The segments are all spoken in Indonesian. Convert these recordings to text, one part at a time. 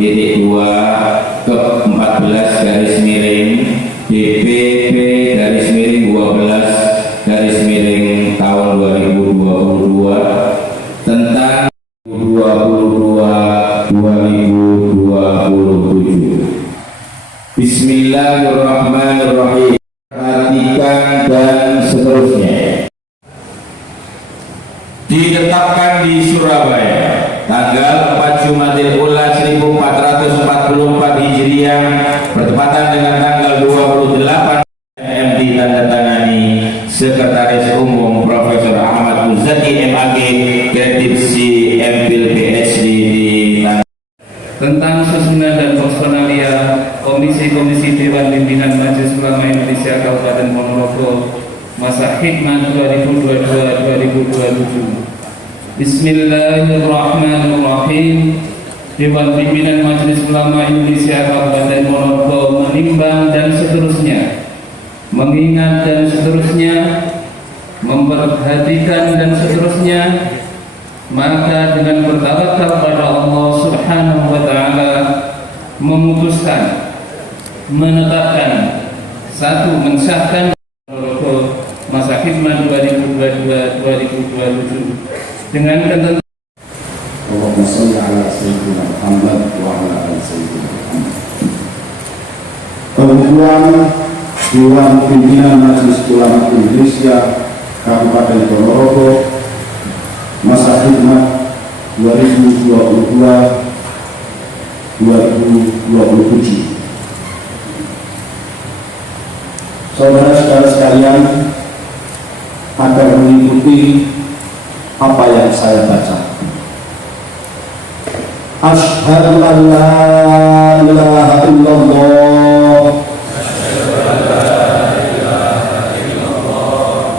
ke 14 garis miring DPP garis miring 12 garis miring tahun 2022 tentang 2022-2027. Bismillahirrahmanirrahim. Perhatikan dan seterusnya. Ditetapkan di Surabaya tanggal 4 Jumadil Ula 1444 Hijriah bertepatan dengan tanggal 28 MD ditandatangani Sekretaris Umum Profesor Ahmad Muzaki MAG Kredipsi MPhil PhD di tentang susunan dan personalia Komisi-Komisi Dewan Pimpinan Majelis Ulama Indonesia Kabupaten Ponorogo masa hikmah 2022-2027. Bismillahirrahmanirrahim. Dewan Pimpinan Majelis Ulama Indonesia Kabupaten Ponorogo menimbang dan seterusnya, mengingat dan seterusnya, memperhatikan dan seterusnya, maka dengan bertawakal pada Allah Subhanahu wa Ta'ala memutuskan, menetapkan, satu, mensahkan masa khidmat 2022-2027 dengan ketentuan Allahumma sholli ala sayyidina Muhammad wa ala ali sayyidina Muhammad. Kemudian Dewan Pimpinan Majelis Ulama Indonesia Kabupaten Ponorogo masa khidmat 2022-2027. Saudara-saudara sekalian, agar mengikuti apa yang saya baca. Asyhadu an la ilaha illallah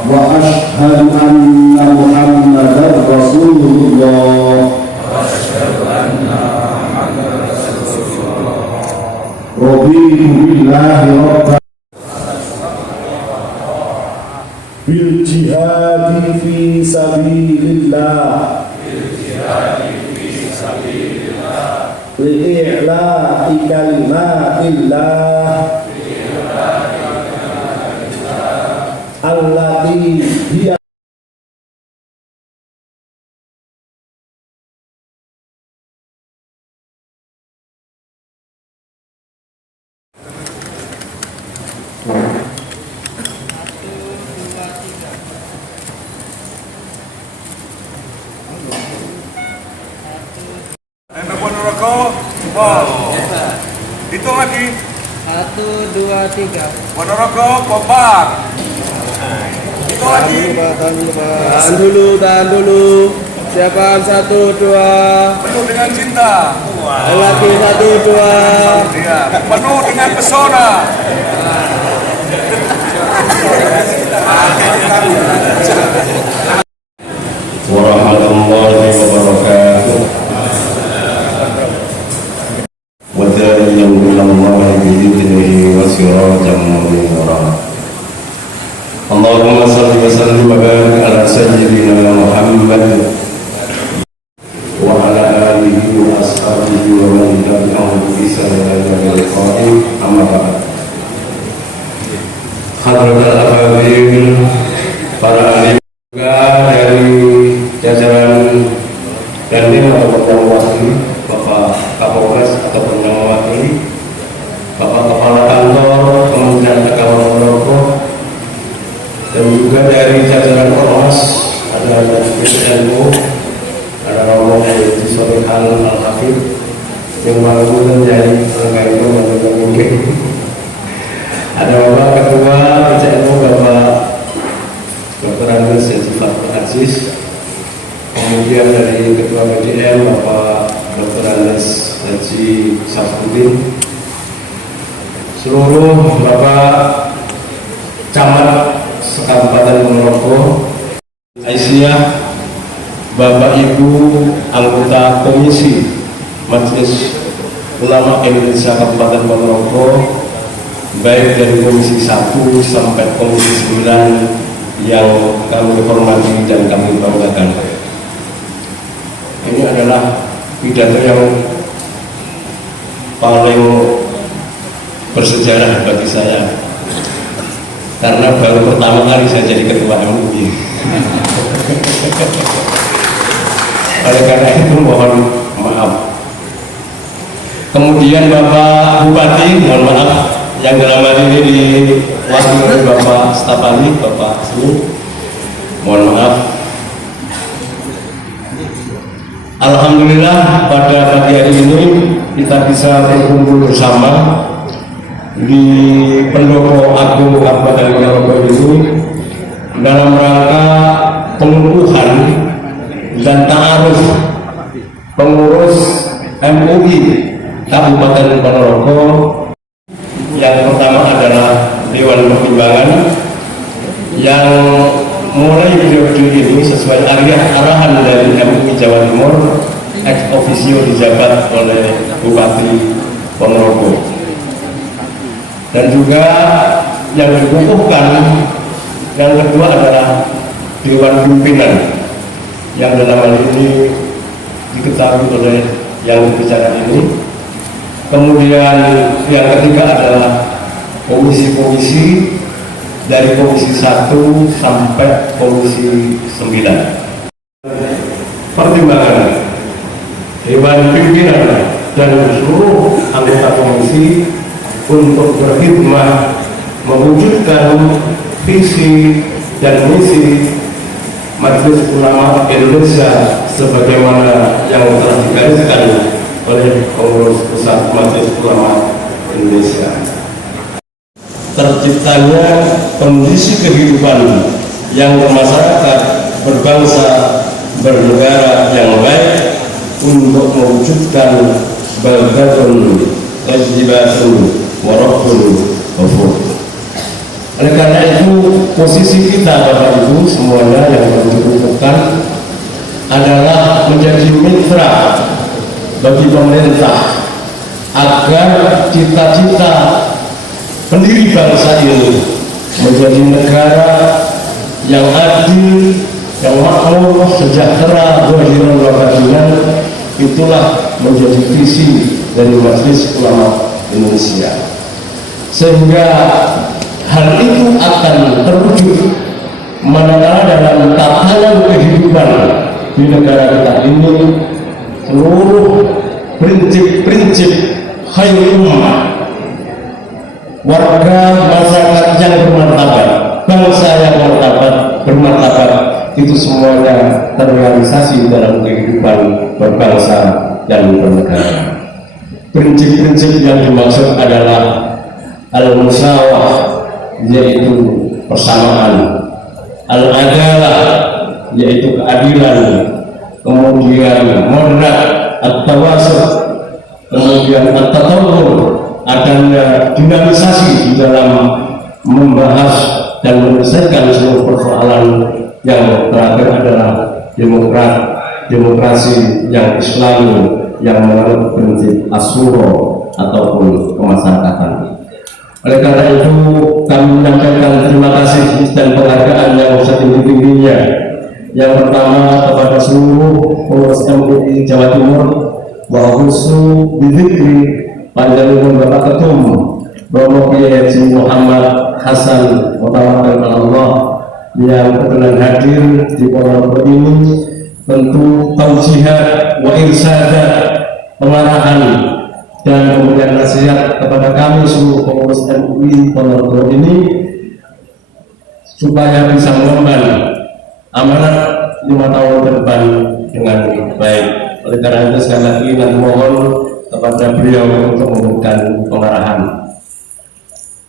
wa asyhadu anna Muhammadar Rasulullah. Raditu billahi rabban bil jihadi fi sabilillah li'i'la'i kalimatillah allati hiya Ponorogo, bom. Hitung lagi. 1, 2, 3. Ponorogo, kompak. Hitung lagi. Tahan dulu. Siapkan 1, 2. Penuh dengan cinta. Lagi 1, 2. Iya. Penuh dengan pesona. warahmatullahi wabarakatuh. وَدَاعِيًا إِلَى اللَّهِ بِإِذْنِهِ وَسِرَاجًا مُنِيرًا. اللهم صل وسلم وبارك على سيدنا محمد وعلى آله وأصحابه ومن تبعهم بإحسان إلى يوم القيامة. أما بعد. Hadratul Afabil, para alim juga dari jajaran dan yang mewakili Bapak Kapolres ataupun yang mewakili Bapak Kepala Kantor Kementerian Agama Ponorogo, dan juga dari jajaran Ormas ada PNU, ada Romo Haji Solihan Al-Hafid yang baru menjadi itu mungkin ada Bapak Ketua PCNU Bapak Dr. Andes Fathul Aziz, kemudian dari Ketua PDM Bapak Dr. Andes Haji Safruddin, seluruh Bapak Camat Kabupaten Ponorogo, Aisyah, Bapak Ibu anggota Komisi Majelis Ulama Indonesia Kabupaten Ponorogo, baik dari Komisi 1 sampai Komisi 9 yang kami hormati dan kami banggakan. Ini adalah pidato yang paling bersejarah bagi saya karena baru pertama kali saya jadi ketua MUI. Oleh karena itu mohon maaf. Kemudian Bapak Bupati, mohon maaf, yang dalam hal ini diwakili Bapak Stapali, Bapak Sulu, mohon maaf. Alhamdulillah pada pagi hari ini kita bisa berkumpul bersama di Pendopo Agung Kabupaten Ponorogo ini dalam rangka pengukuhan dan ta'aruf pengurus MUI Kabupaten Ponorogo. Yang pertama adalah Dewan Pertimbangan yang mulai periode ini sesuai arahan dari MUI Jawa Timur ex officio dijabat oleh Bupati Ponorogo. Dan juga yang dikukuhkan yang kedua adalah Dewan Pimpinan yang dalam hal ini diketahui oleh yang berbicara ini. Kemudian yang ketiga adalah komisi-komisi dari komisi 1 sampai komisi 9. Pertimbangan Dewan Pimpinan dan seluruh anggota komisi untuk berkhidmat mewujudkan visi dan misi Majelis Ulama Indonesia sebagaimana yang telah digariskan oleh Pengurus Pusat Majelis Ulama Indonesia. Terciptanya kondisi kehidupan yang bermasyarakat, berbangsa, bernegara yang baik untuk mewujudkan baldatun thayyibatun wa rabbun ghafur. Oleh karena itu posisi kita Bapak Ibu semuanya yang dibutuhkan adalah menjadi mitra bagi pemerintah agar cita-cita pendiri bangsa ini menjadi negara yang adil, yang makmur, sejahtera, zahiran wa batinan. Itulah menjadi visi dari Majelis Ulama Indonesia, sehingga hal itu akan terwujud manakala dalam tatanan kehidupan di negara kita ini seluruh prinsip-prinsip khairul ummah, warga masyarakat yang bermartabat, bangsa yang bermartabat, itu semuanya terrealisasi dalam kehidupan berbangsa dan bernegara. Prinsip-prinsip yang dimaksud adalah al-musawah, yaitu persamaan, al-adalah, yaitu keadilan, kemudian moderat, at-tawasud, kemudian at-tatawur, adanya dinamisasi di dalam membahas dan menyelesaikan seluruh persoalan. Yang terakhir adalah demokrasi yang Islami yang menurut prinsip asyuro ataupun kemasyarakatan. Oleh karena itu kami menyampaikan terima kasih dan penghargaan yang setinggi-tingginya. Yang pertama kepada seluruh pengurus MUI Jawa Timur, wa khusus bizikri panjenengan Bapak Ketum Romo Kiai Haji Muhammad Hasan Mutawakkil Allah yang kebetulan hadir di Ponorogo ini. Tentu tausihat wa irsadat, pengarahan dan kemudian nasihat kepada kami seluruh pengurus MUI Ponorogo ini supaya bisa mengemban amanat 5 tahun ke depan dengan baik. Oleh karena itu sekali lagi kami mohon kepada beliau untuk memberikan pengarahan.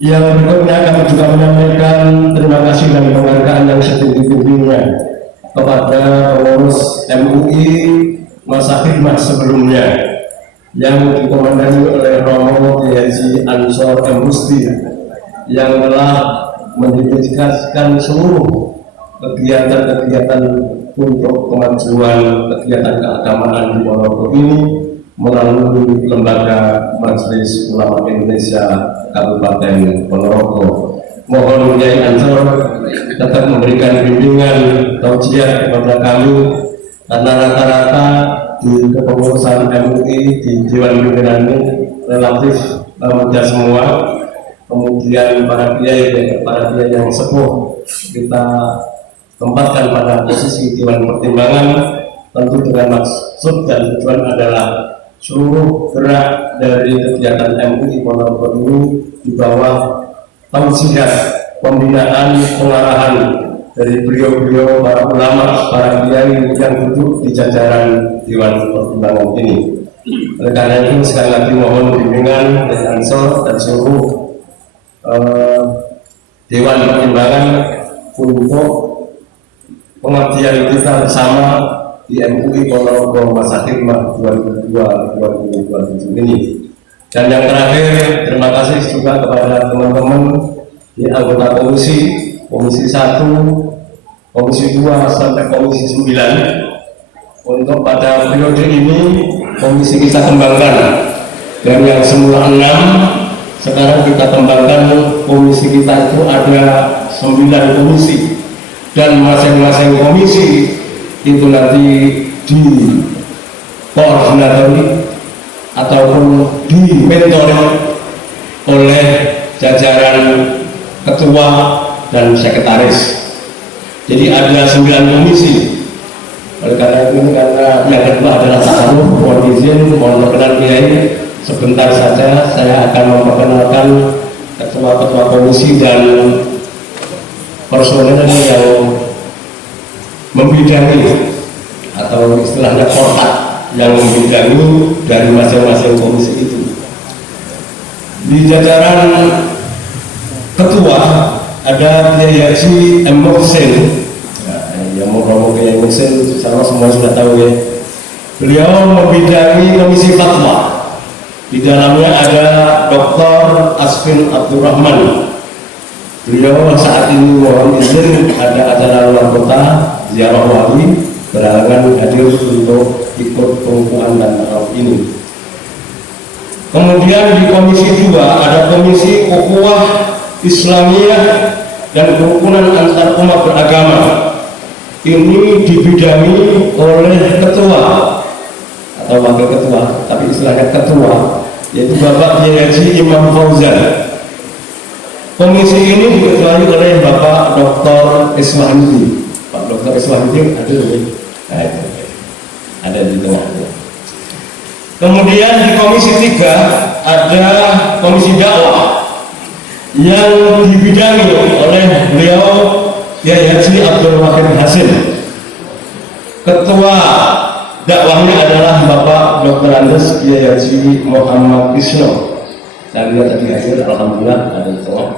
Yang berikutnya kami juga menyampaikan terima kasih dan penghargaan yang setinggi-tingginya kepada pengurus MUI masa khidmat sebelumnya yang dikomandani oleh Romo Kiai Haji Ansor M. Rusti yang telah mendedikasikan seluruh kegiatan-kegiatan untuk kemajuan kegiatan keagamaan di Ponorogo ini melalui lembaga Majelis Ulama Indonesia Kabupaten Ponorogo. Mohon Kiai Ansor tetap memberikan bimbingan tausiah kepada kami karena rata-rata di kepengurusan MUI di Dewan Pimpinan ini relatif mudah semua. Kemudian para kiai yang sepuh kita tempatkan pada posisi Dewan Pertimbangan, tentu dengan maksud dan tujuan adalah seluruh gerak dari kegiatan MUI Ponorogo ini di bawah tausiah, pembinaan, pengarahan dari beliau-beliau para ulama, para kiai yang duduk di jajaran Dewan Pertimbangan ini. Oleh karena itu sekali lagi mohon bimbingan dari Ansor dan seluruh Dewan Pertimbangan untuk pengabdian kita bersama di MUI Ponorogo masa khidmat 2002-2027 ini. Dan yang terakhir, terima kasih juga kepada teman-teman di anggota komisi 1, komisi 2 sampai komisi 9 untuk pada periode ini komisi kita kembangkan dari yang semula 6, sekarang kita kembangkan komisi kita itu ada 9 komisi, dan masing-masing komisi itu nanti di koordinatori ataupun di mentori oleh jajaran ketua dan sekretaris. Jadi ada 9 komisi. Oleh karena itu, karena yang kedua adalah taruh, mohon izin, mohon perkenan kiai, sebentar saja saya akan memperkenalkan ketua-ketua komisi dan personel yang membidangi atau istilahnya kotak yang membidangi dari masing-masing komisi itu. Di jajaran ketua ada Kiai Haji M. Muhsin. Yang mau ngomong Kiai Muhsin, insya Allah semua sudah tahu ya. Beliau membidangi komisi fatwa. Di dalamnya ada Dr. Asfin Abdurrahman. Beliau saat ini mohon izin ada acara luar kota ziarah wali, berhalangan hadir untuk ikut pengukuhan dan tarawih ini. Kemudian di komisi 2 ada komisi ukhuwah Islamiyah dan kerukunan antar umat beragama. Ini dibidangi oleh ketua atau wakil ketua, tapi istilahnya ketua, yaitu Bapak Kiai Haji Imam Fauzan. Komisi ini diketuai oleh Bapak Dr. Iswahidi. Pak Dr. Iswahidi ada di ada di tengah. Kemudian di komisi 3 ada komisi dakwah yang dibidangi oleh beliau Kiai Haji Abdul Wahid Hasim. Ketua dakwahnya adalah Bapak Dr. Andes Kiai Haji Muhammad Isno. Saya lihat tadi hasil, alhamdulillah ada di tengah.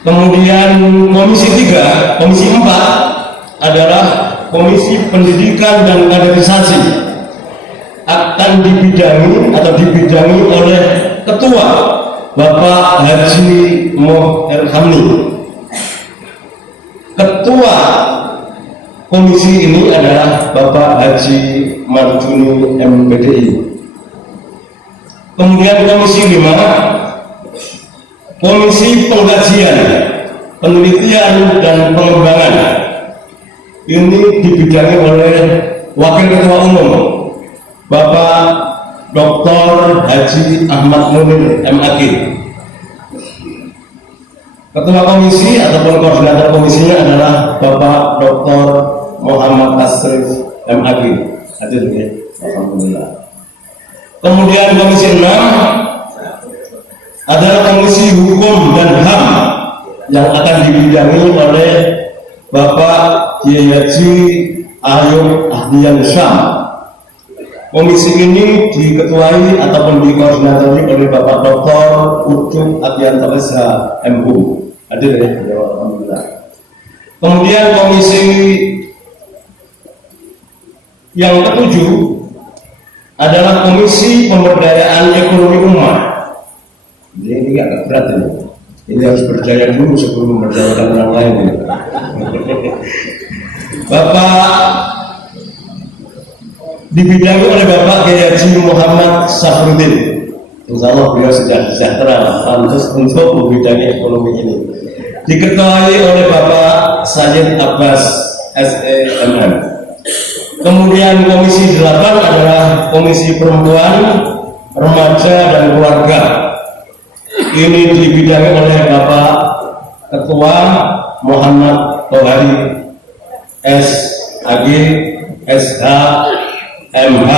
Kemudian komisi 3, komisi 4 adalah komisi pendidikan dan kaderisasi, akan dibidangi oleh ketua Bapak Haji Moh Hamni. Ketua komisi ini adalah Bapak Haji Marjuni MPDI. Kemudian komisi 5, komisi pengkajian, penelitian dan pengembangan. Ini dibidangi oleh Wakil Ketua Umum Bapak Dr. Haji Ahmad Munir MAG. Ketua komisi ataupun koordinator komisinya adalah Bapak Dr. Muhammad Asrif MAG. Hadir ya, alhamdulillah. Kemudian komisi 6 adalah komisi hukum dan HAM yang akan dibidangi oleh Bapak Kiai Haji Ayub Ahdian Syam. Komisi ini diketuai ataupun dikoordinatori oleh Bapak Dr. Ucup Adianto Esa MU. Hadir ya, alhamdulillah. Kemudian komisi yang ketujuh adalah komisi pemberdayaan ekonomi umat. Ini agak berat ini. Ini harus berdaya dulu sebelum memberdayakan orang lain ini. Bapak dibidangi oleh Bapak Kiai Haji Muhammad Safruddin. Insya Allah beliau sudah sejahtera, pantas untuk membidangi ekonomi ini. Diketuai oleh Bapak Sayyid Abbas SEMM. Kemudian komisi 8 adalah komisi perempuan, remaja dan keluarga. Ini dibidangi oleh Bapak Ketua Muhammad Tohari SAG SH MH.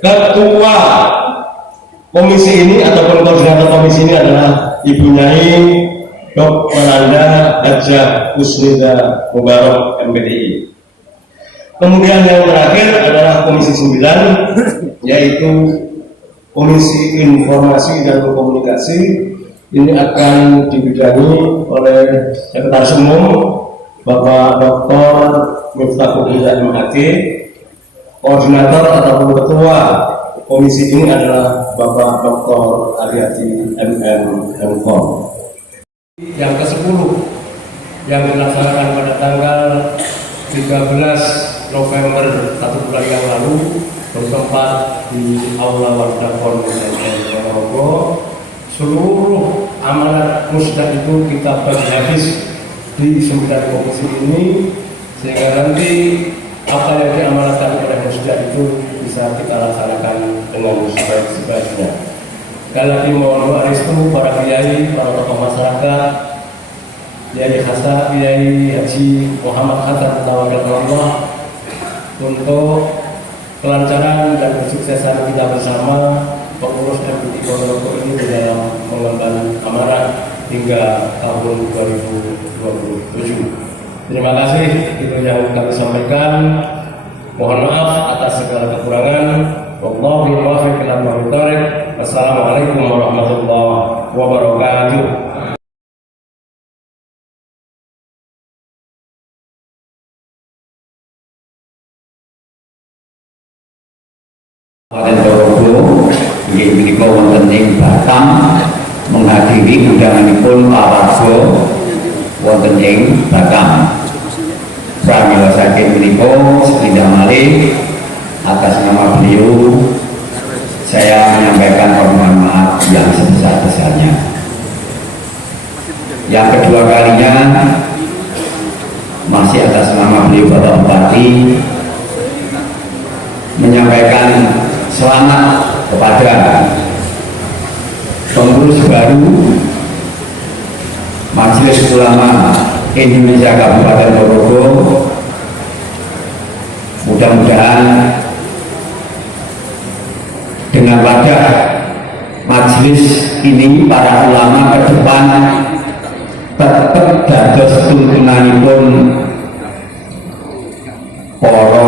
Ketua komisi ini ataupun koordinator komisi ini adalah Ibu Nyai Dr. Melanda Hajah Husnida Mubarak MPDI. Kemudian yang terakhir adalah komisi 9, yaitu Komisi Informasi dan Komunikasi. Ini akan dibidangi oleh Sekretaris Umum Bapak Dr. Miftahul Huda MHK. Koordinator ataupun ketua komisi ini adalah Bapak Dr. Ariati MM. Yang ke-10 yang dilaksanakan pada tanggal 13 November 1 bulan yang lalu bertempat di Aula Wardah Pondok Ponorogo. Seluruh amanat musda itu kita bagi habis di 9 komisi ini, sehingga nanti apa yang diamanatkan oleh musda itu bisa kita laksanakan dengan sebaik-baiknya. Sekali lagi mohon doa restu para kiai, para tokoh masyarakat, Kiai Hasan, Kiai Haji Muhammad Hasan Tawakal Allah, untuk kelancaran dan kesuksesan kita bersama pengurus MUI Ponorogo ini di dalam mengemban amanah hingga tahun 2027. Terima kasih, itu yang kami sampaikan. Mohon maaf atas segala kekurangan. Wallahi muwaffiq ila aqwamit thoriq. Wassalamualaikum warahmatullahi wabarakatuh. Kabupaten Ponorogo inggih menika wonten ing Batam menghadiri undanganipun Pak Warso wonten ing Batam. Pramila saking menika sepindah malih atas nama beliau saya menyampaikan permohonan maaf yang sebesar-besarnya. Yang kedua kalinya masih atas nama beliau Bapak Bupati menyampaikan selamat kepada pengurus baru Majelis Ulama Indonesia Kabupaten Ponorogo. Mudah-mudahan dengan wadah majelis ini para ulama ke depan tetap dados tuntunanipun para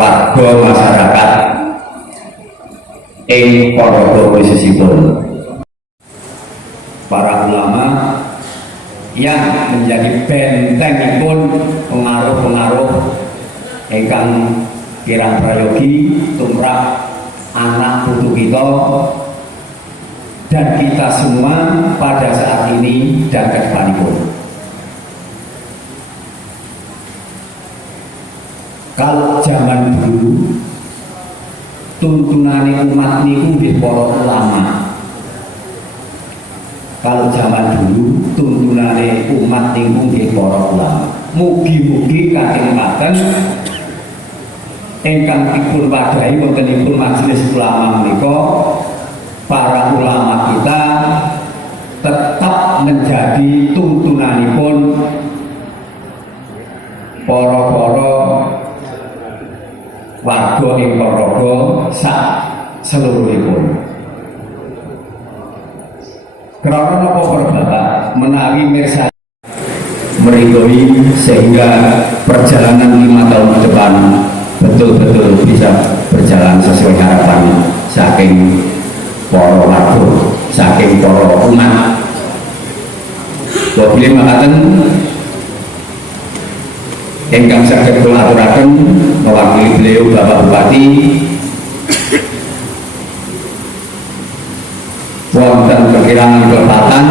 warga masyarakat ing Ponorogo khususipun. Para ulama yang menjadi bentengipun pengaruh-pengaruh ingkang kirang prayogi tumrap anak putu kita dan kita semua pada saat ini dan ke depanipun. Kalau zaman dulu tuntunane umat niku nggih para ulama. Kalau zaman dulu tuntunane umat niku nggih para ulama. Mugi-mugi kathah ingkang dipun wadahi wontenipun majelis ulama menika, para ulama kita tetap menjadi tuntunanipun para warga ing Ponorogo sak seluruhipun. Karena apa Bapak menawi mirsa meridhoi sehingga perjalanan 5 tahun ke depan betul-betul bisa berjalan sesuai harapan saking para warga, saking para umat. Wabillahi makaten ingkang saged kula aturaken mewakili beliau Bapak Bupati wonten kekirangan kelepatan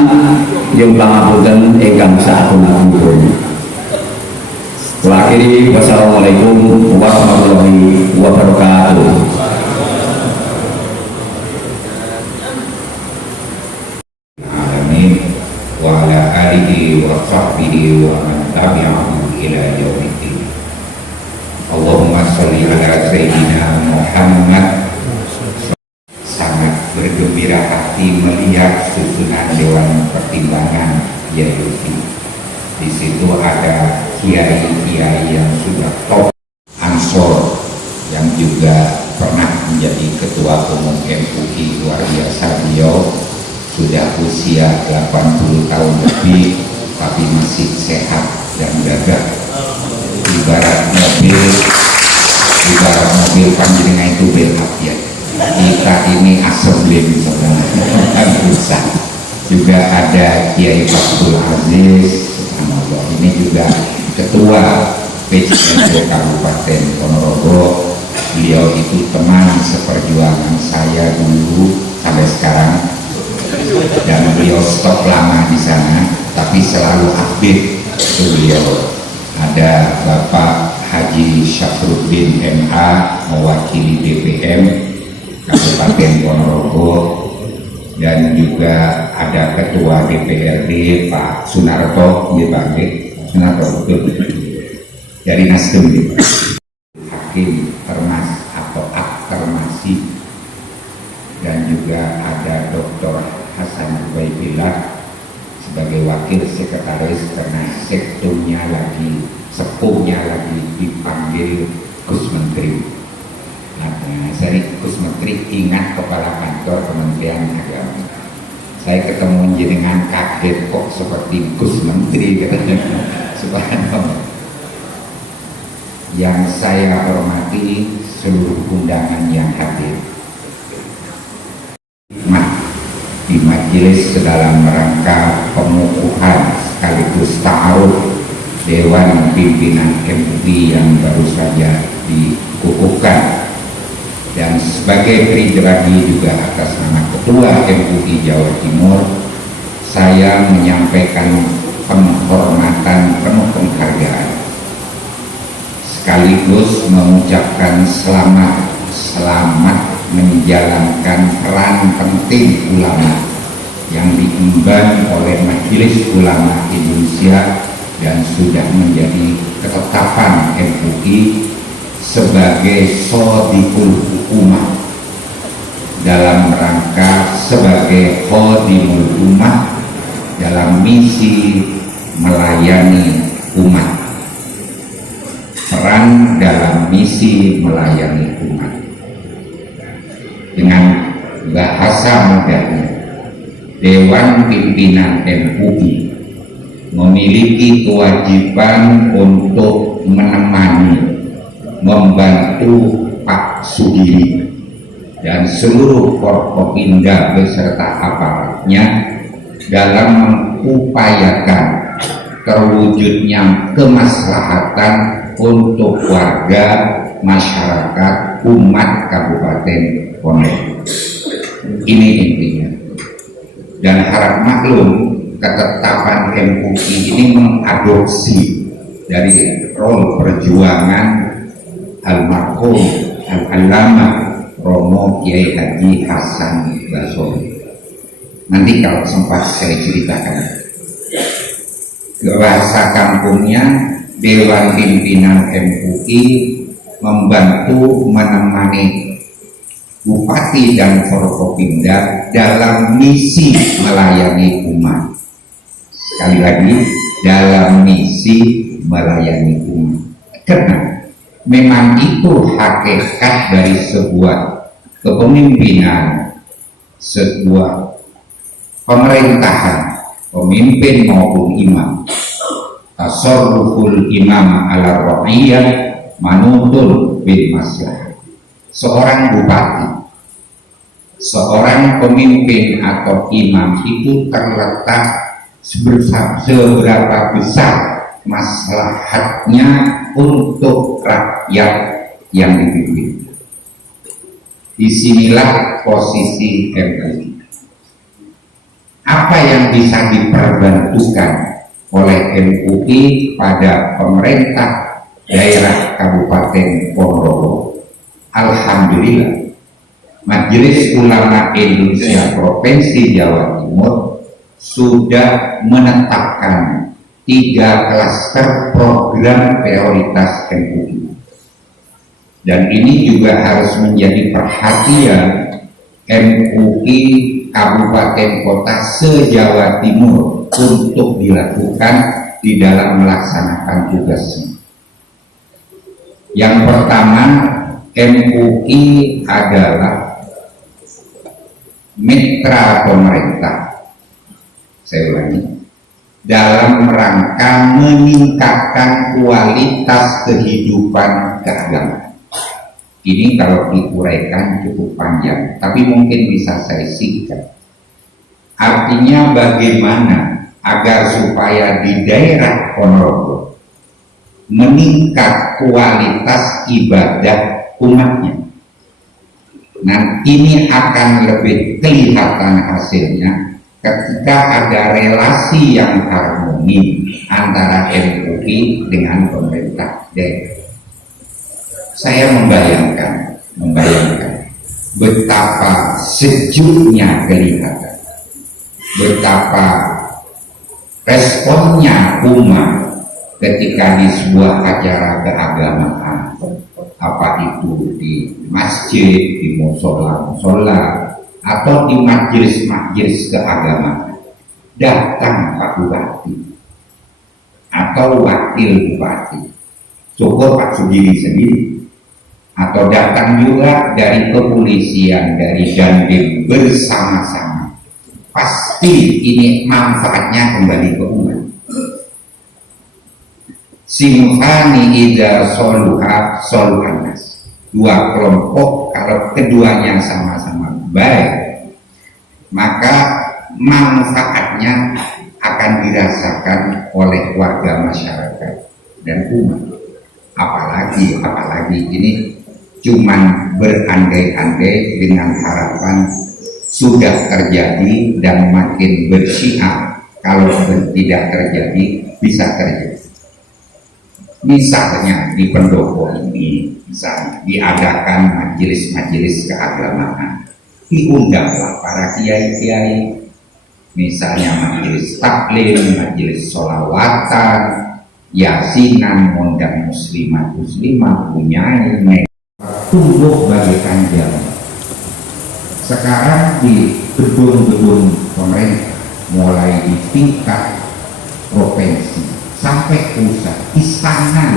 yang pangapunten ingkang saagung-agungipun. Kula akhiri, wassalamualaikum warahmatullahi wabarakatuh. Amin wa ala alihi wa sahbihi sholli ala sayyidina Muhammad. Sangat bergembira hati melihat susunan Dewan Pertimbangan YUT. Di situ ada kiai-kiai yang sudah top, Ansor yang juga pernah menjadi ketua umum MUI, luar biasa beliau, sudah usia 80 tahun lebih tapi masih sehat dan gagah. Ibarat mobil panjenengan itu belak ya, kita ini asemblim sebenarnya bisa. Juga ada Kiai Abdul Aziz, subhanallah, ini juga ketua PCND Kabupaten Ponorogo. Beliau itu teman seperjuangan saya dulu sampai sekarang, dan beliau stop lama di sana tapi selalu update itu beliau. Ada Bapak Haji Syafruddin MA mewakili BPM Kabupaten Ponorogo, dan juga ada Ketua DPRD Pak Sunarto, ya Pak Sunarto betul, dari Nasdem, Hakim Termas atau Aktermasi, dan juga ada Dr. Hasan Ubaidillah sebagai wakil sekretaris karena sektornya lagi, sepuhnya lagi dipanggil Gus Menteri. Nah, saya Gus Menteri ingat kepala kantor Kementerian Agama. Saya ketemu jenengan kaget kok seperti Gus Menteri katanya. Subhanallah. Yang saya hormati seluruh undangan yang hadir. Di majelis dalam rangka pengukuhan sekaligus ta'aruf Dewan Pimpinan MUI yang baru saja dikukuhkan, dan sebagai pribadi juga atas nama Ketua MUI Jawa Timur, saya menyampaikan penghormatan penuh penghargaan sekaligus mengucapkan selamat menjalankan peran penting ulama yang diemban oleh Majelis Ulama Indonesia dan sudah menjadi ketetapan MUI sebagai shadikul ummah dalam rangka sebagai khadimul ummah dalam misi melayani umat, peran dalam misi melayani umat. Dengan bahasa mudahnya, Dewan Pimpinan MUI memiliki kewajiban untuk menemani, membantu Pak Sudiri dan seluruh Forkopimda beserta aparatnya dalam mengupayakan terwujudnya kemaslahatan untuk warga, masyarakat, umat Kabupaten Ponorogo. Ini intinya. Dan harap maklum, ketetapan MUI ini mengadopsi dari role perjuangan almarhum Al-Allamah Romo Kiai Haji Hasan Basori. Nanti kalau sempat saya ceritakan. Bahasa kampungnya, Dewan Pimpinan MUI membantu menemani Bupati dan Forkopimda dalam misi melayani umat. Sekali lagi, dalam misi melayani umat. Karena memang itu hakikat dari sebuah kepemimpinan, sebuah pemerintahan, pemimpin maupun imam. Tasarruful imam ala ra'iyah manutun bil maslahah. Seorang bupati, seorang pemimpin atau imam itu terletak seberapa besar maslahatnya untuk rakyat yang dipimpin. Disinilah posisi MUI. Apa yang bisa diperbantukan oleh MUI pada pemerintah daerah Kabupaten Ponorogo? Alhamdulillah, Majelis Ulama Indonesia Provinsi Jawa Timur sudah menetapkan 3 klaster program prioritas MUI. Dan ini juga harus menjadi perhatian MUI Kabupaten Kota se-Jawa Timur untuk dilakukan di dalam melaksanakan tugasnya. Yang pertama, MUI adalah mitra pemerintah. Saya ulangi, dalam rangka meningkatkan kualitas kehidupan keagamaan. Ini kalau diuraikan cukup panjang, tapi mungkin bisa saya singkat. Artinya bagaimana agar supaya di daerah Ponorogo meningkat kualitas ibadah umatnya. Nah, ini akan lebih kelihatan hasilnya ketika ada relasi yang harmoni antara MUI dengan pemerintah daerah. Saya membayangkan betapa sejuknya kelihatan, betapa responnya umat ketika di sebuah acara keagamaan, apa itu di masjid, di musola, atau di majelis keagamaan, datang Pak Bupati atau Wakil Bupati, syukur Pak Sudiri sendiri, atau datang juga dari kepolisian, dari Dandim bersama-sama, pasti ini manfaatnya kembali ke umat. Simfani idza soluha soluhanas. Dua kelompok kalau keduanya sama-sama baik, maka manfaatnya akan dirasakan oleh warga masyarakat dan umat. Apalagi ini cuman berandai-andai dengan harapan sudah terjadi dan makin bersyiar kalau tidak terjadi bisa terjadi. Misalnya di pendopo ini, misalnya diadakan majelis-majelis keagamaan, diundanglah para kiai-kiai, misalnya majelis taklim, majelis sholawatan, yasinan, mondang muslimat punyai, tumbuh bagaikan jalan. Sekarang di gedung-gedung pemerintah, mulai di tingkat provinsi sampai pusat, istana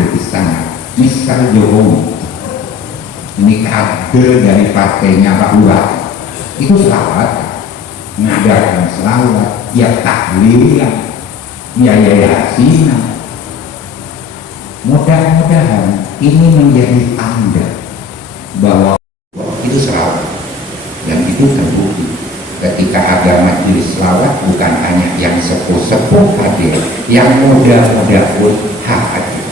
Mr. Jokowi, ini kader dari partainya Pak Lurah, itu selawat, mengadakan selawat, ya tahlilan, ya yasinan. Mudah-mudahan ini menjadi tanda bahwa itu selawat, dan itu terbukti ketika ada majelis selawat, bukan hanya yang sepuh-sepuh hadir, yang muda-muda pun hadir,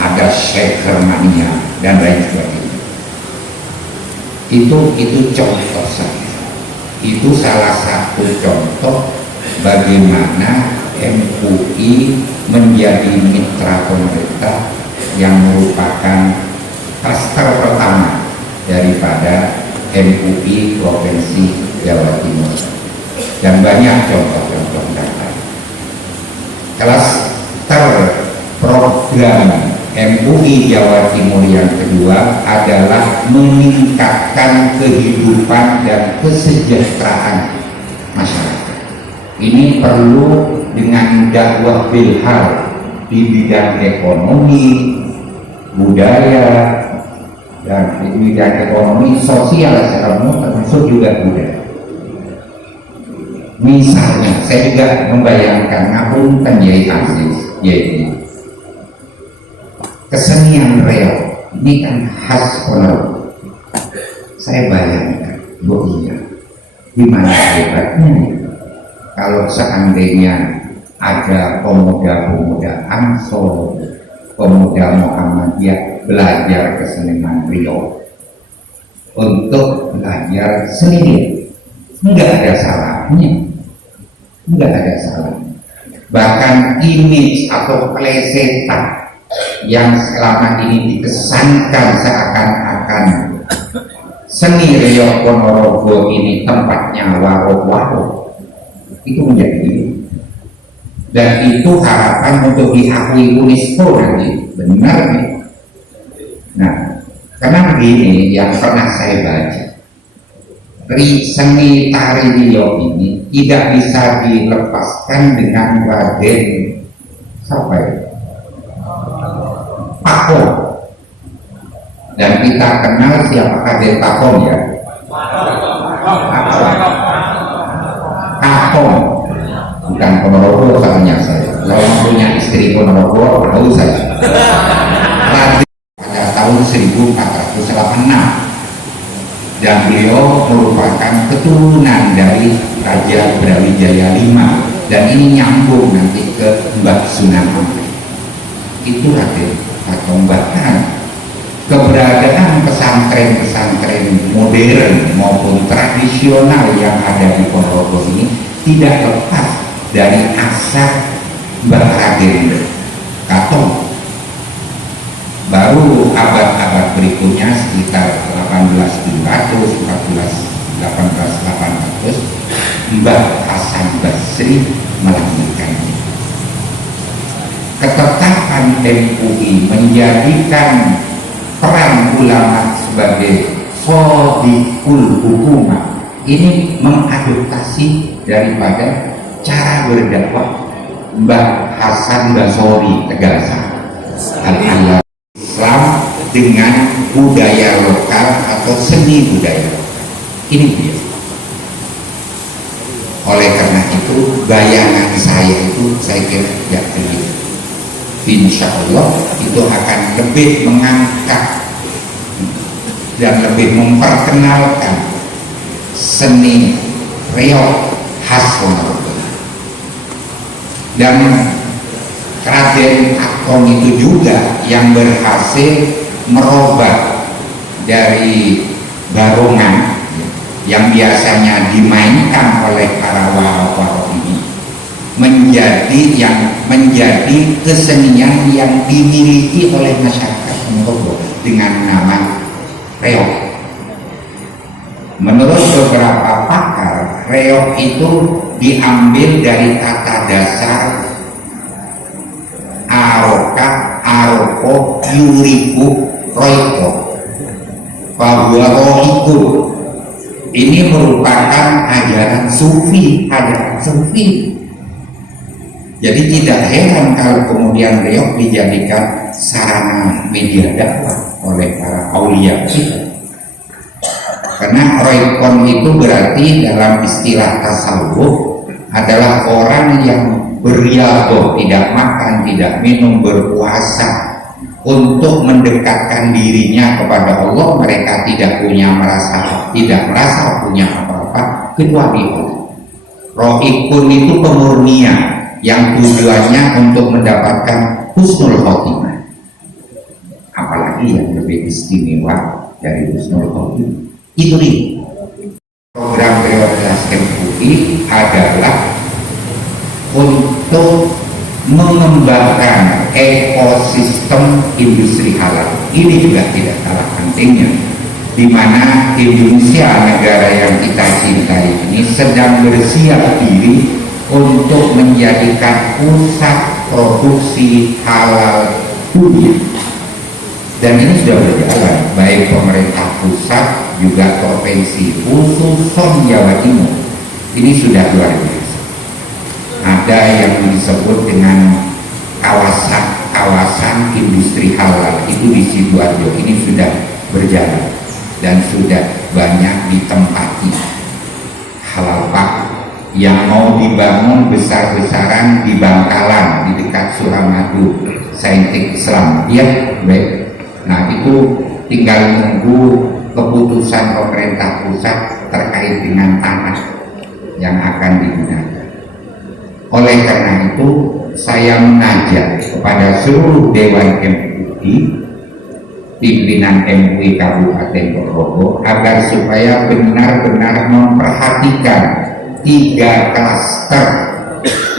ada Syekh Hermania dan lain sebagainya. Itu contoh saja, itu salah satu contoh bagaimana MUI menjadi mitra pemerintah yang merupakan klaster pertama daripada MUI Provinsi Jawa Timur, dan banyak contoh-contoh lain. Klaster program MUI Jawa Timur yang kedua adalah meningkatkan kehidupan dan kesejahteraan masyarakat. Ini perlu dengan dakwah bilhal di bidang ekonomi, budaya, dan di bidang ekonomi sosial secara umum, termasuk juga budaya. Misalnya, saya juga membayangkan ngapunten Yai Aziz, yaitu kesenian reog ini kan khas Ponorogo. Saya bayangkan, iya, gimana hebatnya kalau seandainya ada pemuda-pemuda Ansor, pemuda Muhammadiyah belajar kesenian reog untuk belajar seni, enggak ada salahnya, bahkan image atau plesetan yang selama ini dikesankan seakan-akan seni reog Ponorogo ini tempatnya warok-warok, itu menjadi, dan itu harapan untuk diakui UNESCO nanti, benar nih. Nah, Karena gini yang pernah saya baca, seni tari Riau ini tidak bisa dilepaskan dengan Raden siapa ya? Pakon. Dan kita kenal siapa Raden Pakon ya? Pakon, bukan Ponorogo soalnya saya. Saya punya istri Ponorogo, tahu saya. Raden pada tahun 1486. Dan beliau merupakan keturunan dari Raja Brawijaya V, dan ini nyambung nanti ke Mbah Sunan Ampel. Itu Raden Pakon. Bahkan keberadaan pesantren-pesantren modern maupun tradisional yang ada di Ponorogo ini tidak lepas dari asal Mbah Raden Katong. Baru abad-abad berikutnya sekitar 1800, 1800, Mbah Hasan Basri melanjutkannya. Ketetapan MUI menjadikan peran ulama sebagai shodikul hukumah ini mengadoptasi daripada cara berdakwah Mbah Hasan Basori Tegalsari al-Islam dengan budaya lokal atau seni budaya lokal. Ini dia. Oleh karena itu bayangan saya itu saya kira tidak begitu. Insya Allah itu akan lebih mengangkat dan lebih memperkenalkan seni reog khas Ponorogo. Dan Raden Pakon itu juga yang berhasil merubah dari barongan yang biasanya dimainkan oleh para waro-waro ini menjadi kesenian yang dimiliki oleh masyarakat Ponorogo dengan nama reog. Menurut beberapa pakar, reog itu diambil dari kata dasar aroka, aroko, yuriku, roiko, bahwa rohikun ini merupakan ajaran sufi, Jadi tidak heran kalau kemudian reog dijadikan sarana media dakwah oleh para aulia kita. Karena roikon itu berarti dalam istilah tasawuf adalah orang yang beriadah, tidak makan, tidak minum, berpuasa untuk mendekatkan dirinya kepada Allah. Mereka tidak merasa punya apa-apa kecuali Allah. Rohikun itu pemurnian yang tujuannya untuk mendapatkan husnul khotimah. Apalagi yang lebih istimewa dari husnul khotimah itu nih. Program prioritas MUI adalah untuk mengembangkan ekosistem industri halal. Ini juga tidak kalah pentingnya, di mana Indonesia, negara yang kita cintai ini, sedang bersiap diri untuk menjadikan pusat produksi halal dunia. Dan ini sudah berjalan, baik pemerintah pusat juga provinsi, khusus Jawa Timur. Ini sudah luar biasa. Ada yang disebut dengan kawasan industri halal, itu di Sidoarjo. Ini sudah berjalan dan sudah banyak ditempati. Halal Pak yang mau dibangun besar-besaran di Bangkalan, di dekat Suramadu, Saintik Islam, ya, baik. Nah, itu tinggal menunggu keputusan pemerintah pusat terkait dengan tanah yang akan digunakan. Oleh karena itu, saya mengajak kepada seluruh Dewan MUI, pimpinan MUI Kabupaten Ponorogo, agar supaya benar-benar memperhatikan 3 klaster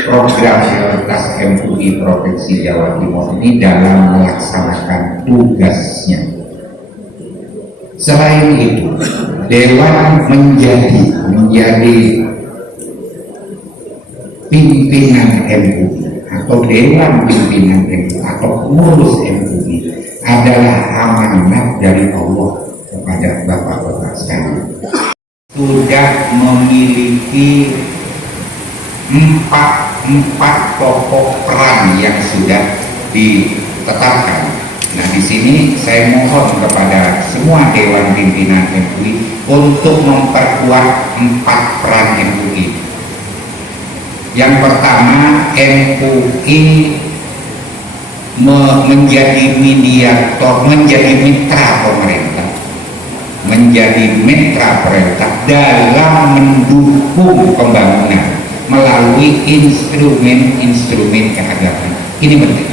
program prioritas MUI Provinsi Jawa Timur ini dalam melaksanakan tugasnya. Selain itu, Dewan menjadi pimpinan MUI atau Dewan Pimpinan MUI atau pengurus MUI adalah amanat dari Allah. kepada Bapak-Bapak sekalian. Sudah memiliki empat pokok peran yang sudah ditetapkan. Nah, di sini saya mohon kepada semua Dewan Pimpinan MUI untuk memperkuat 4 peran MUI. Yang pertama, MUI menjadi mediator, menjadi mitra pemerintah, dalam mendukung pembangunan melalui instrumen-instrumen keagamaan. Ini penting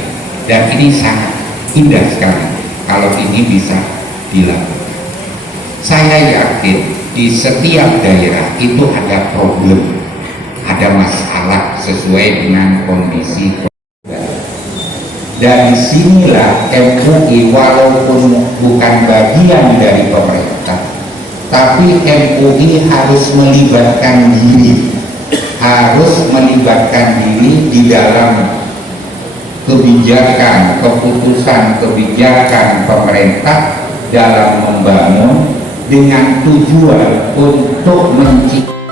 dan ini sangat indah sekali kalau ini bisa dilakukan. Saya yakin di setiap daerah itu ada problem, ada masalah sesuai dengan kondisi. Dan disinilah MUI walaupun bukan bagian dari pemerintah, tapi MUI harus melibatkan diri, di dalam kebijakan, keputusan kebijakan pemerintah dalam membangun dengan tujuan untuk menciptakan